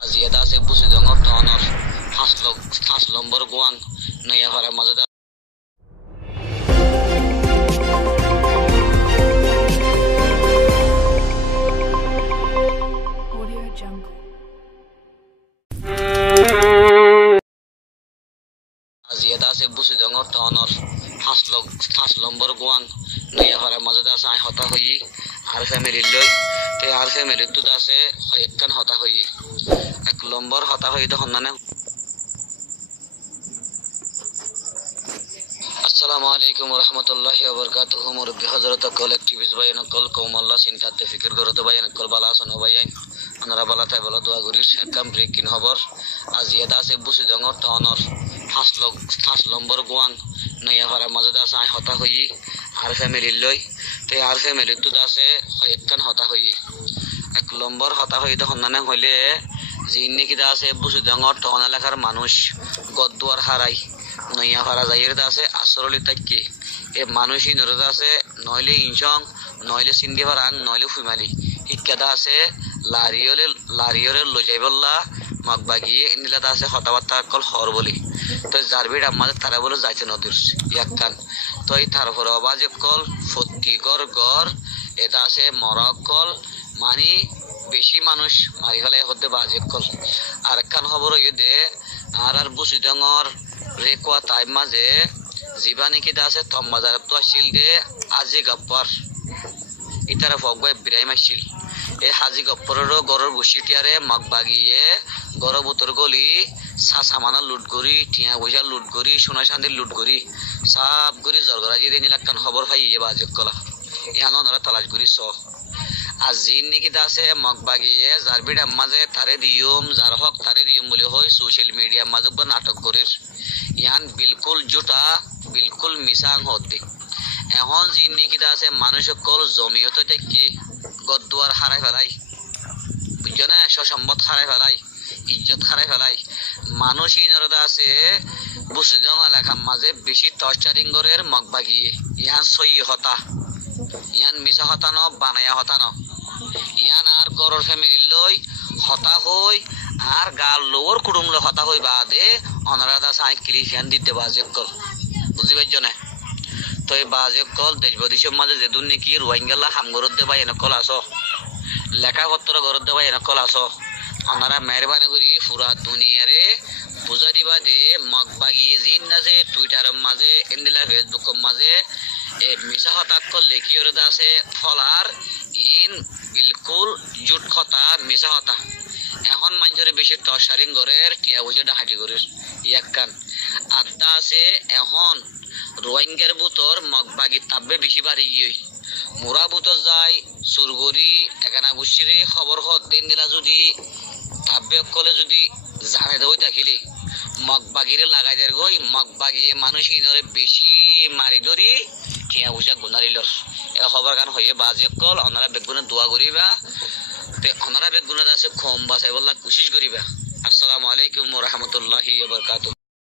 Azia da se busi dongor tonor has lombar guang naya para mazada Audio Jungle. Azia da se busi dongor tonor has lombar guang naya para mazada sai hota hoyi R family লই তে আর family তো আছে একখান হতা হই এক নম্বর হতা হই তখন না আসসালামু আলাইকুম ওয়া রাহমাতুল্লাহি ওয়া বারাকাতুহু মুরব্বি হযরত কলেক্টিভিস্ট ভাই নকল কওম আল্লাহ চিন্তাতে ফিকির করত ভাই নকল বালা আসন ভাই আনারা বালা তাই বলা দোয়া করি কাম ব্রেকিং খবর আজিয়া দাসে বুসি জঙ্গর টনর হাস নম্বর গুয়াং নয়া ভাড়া মাঝে দাস আই হতা হই আর ফ্যামিলি লই তে আর ফ্যামিলি তো আছে একখান হতা হই এক নম্বর হতা হই তখন না হইলে জিন্নি কিটা আছে বুসি জঙ্গর টন এলাকার মানুষ গদ্দুয়ার হারাই নয়া ভাড়া যাইয়ের আছে আসরলি তাকি এ মানুষই নরদা আছে নইলে ইনসং নইলে সিন্ধি ভাড়াং নইলে ফুইমালি শিক্ষাটা আছে লারিয়রে লই যাইবল্লা মগবাগিয়ে ইন্দিলাটা আছে হতাবার্তা কল হর বলি তো জারবির আমাদের তারা বলে যাইতে নদীর ইয়াকান তো এই তারপর অবাজে কল ফতি গর এটা আছে মরক কল মানি বেশি মানুষ মারি ফেলাই হতে বাজে কল আর একখান খবর দে আর বুসি ডঙর রেকুয়া টাইম মাঝে জিবা নাকি আছে তম্বাজার তো আসিল দে আজি গপ্পর ইতারা ফগবাই বিরাইম আসিল এই হাজি গপ্পরেরও গরর বসিটিয়ারে মগ বাগিয়ে গর বুতর গলি সামানা লুট করি টিয়া পয়সা লুট করি সোনা চাঁদি লুট করি সাপ করি জরগরাজি দিয়ে নিলাক্কান খবর পাই বাজে কলা ইহান ওনারা তালাশ করি আর জিন নাকি আছে মগ বাগিয়ে যার বিড়ার মাঝে তারে দিয়ম যার হক তারে দিয়ম বলে হয় সোশ্যাল মিডিয়ার মাঝে বা নাটক করির ইয়ান বিলকুল জুটা বিলকুল মিসাং হতে এখন জিন নাকি আছে মানুষ সকল জমিয়তে টেকি গদ্দুয়ার হারাই ফেলাই বুঝছো না সম্পদ হারাই ফেলাই ইজ্জত হারাই ফেলাই মানুষই নরদা আছে বুসিদং এলাকার মাঝে বেশি টর্চারিং করের মগ বাগিয়ে ইহান সই হতা ইয়ান মিশা হতা ন বানায়া হতা ন ইয়ান আর গরর ফ্যামিলি লই হতা হই আর গাল লোর কুটুম লো হতা হই বাদে অনারাদা সাই ক্লিফিয়ান দিতে বাজে কল বুঝি পাইছ না তো এই বাজে কল দেশ বিদেশের মাঝে যেদুন নাকি রোহিঙ্গালা হামগরত দেবা এনেকল আস লেখাপত্র গরত দেবা এনেকল আস ওনারা মেহরবানি করি পুরা দুনিয়ারে বুঝা দিবা দে মগ বাগিয়ে জিন আছে টুইটারের মাঝে এন্দিলা ফেসবুকের মাঝে মিশা হতাক্ষর লেখিয়রে আছে ফলার ইন বিলকুল জুট খতা মিশা হতা এখন মানুষের বেশি টর্চারিং করের টিয়া বুঝে ডাহাটি করির ইয়াকান আড্ডা আছে এখন রোহিঙ্গার বুতর মগ বাগি তাব্বে বেশি বাড়ি গিয়ে মোরা বুতর যায় সুরগরি একানা বুসিরে খবর হত দিন দিলা যদি তাব্বে কলে যদি জানে দই থাকিলে মগ বাগিরে লাগাই দের গই মগ বাগিয়ে মানুষ ইনরে বেশি মারি ধরি টিয়া বুঝা গুনারিলর এ খবর কান হয়ে বাজে কল ওনারা বেগুনে দোয়া করিবা তে ওনারা বেগুনে আছে খম বাসাই বললা কোশিশ করিবা আসসালামু আলাইকুম ওয়া রাহমাতুল্লাহি ওয়া বারাকাতুহু।